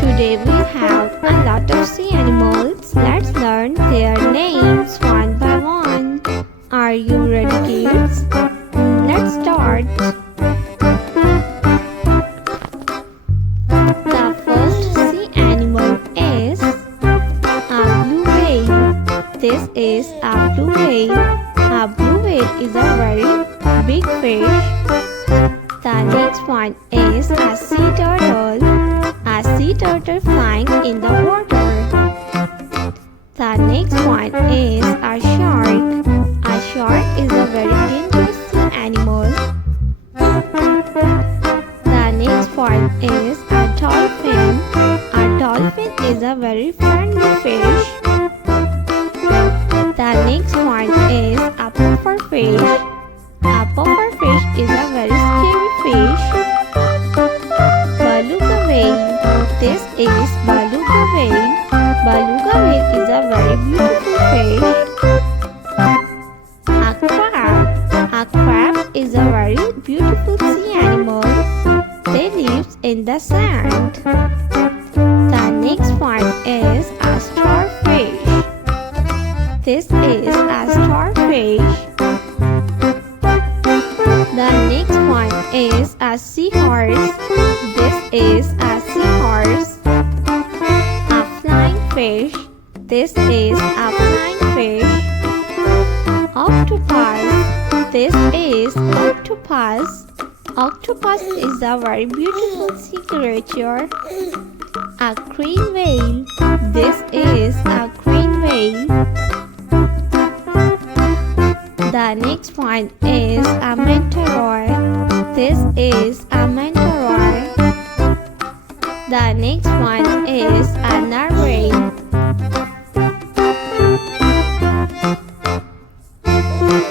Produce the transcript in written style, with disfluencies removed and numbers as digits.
Today we have a lot of sea animals. Let's learn their names one by one. Are you ready, kids? Let's start. The first sea animal is a blue whale. This is a blue whale. A blue whale is a very big fish. The next one is a sea turtle. A sea turtle flying in the water. The next one is a shark. A shark is a very dangerous sea animal. The next one is a dolphin. A dolphin is a very friendly fish. The next one is a pufferfish. A pufferfish is a very scary fish. Beluga whale. This is beluga whale. Beluga whale is a very beautiful fish. A crab. A crab is a very beautiful sea animal. They live in the sand. The next one is a starfish. This is a starfish. The next one is a seahorse. This is a seahorse. A flying fish. This is a flying fish. Octopus. This is octopus. Octopus is a very beautiful sea creature. A crane whale. This is a crane whale. The next one is a manta ray. This is a manta ray. The next one is